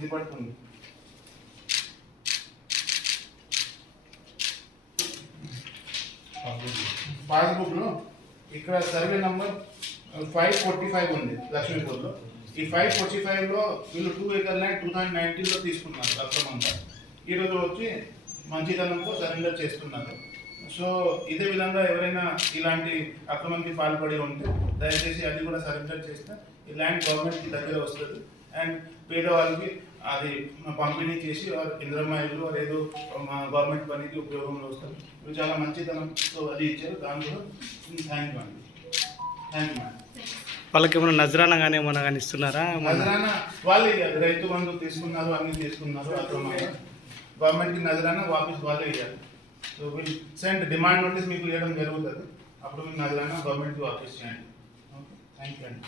ఇది పడుతుంది. పాస్బుక్లో ఇక్కడ survey number five forty five ఉంది లక్ష్మీపూర్లో ఈ ఫైవ్ ఫార్టీ ఫైవ్లో వీళ్ళు two acre land two thousand నైన్టీన్లో తీసుకున్నారు అక్రమంగా. ఈరోజు వచ్చి మంచితనంతో సరెండర్ చేస్తున్నారు. సో ఇదే విధంగా ఎవరైనా ఇలాంటి అక్రమానికి పాల్పడి ఉంటే దయచేసి అది కూడా సరెండర్ చేస్తే ఈ ల్యాండ్ గవర్నమెంట్కి దగ్గర వస్తుంది. అండ్ పేదవాళ్ళకి అది పంపిణీ చేసి వారు వారు ఏదో మా గవర్నమెంట్ పనికి ఉపయోగంలో వస్తారు చాలా మంచితనంతో అది ఇచ్చారు. దాని కూడా థ్యాంక్ యూ అండి. థ్యాంక్ యూ వాళ్ళకి ఏమైనా నజరానా కానీ ఏమైనా కానీ ఇస్తున్నారా? నజరానా వాళ్ళే ఇవ్వాలి రైతు బంధు తీసుకున్నారు అన్ని తీసుకున్నారు అక్రమంగా గవర్నమెంట్కి నజరానా వాపస్ వాళ్ళే ఇవ్వాలి so will send demand notice మీకు ఇవ్వడం జరుగుతుంది. అప్పుడు మీకు నజరానా గవర్నమెంట్కి వాపస్ చేయండి. ఓకే థ్యాంక్ యూ అండి.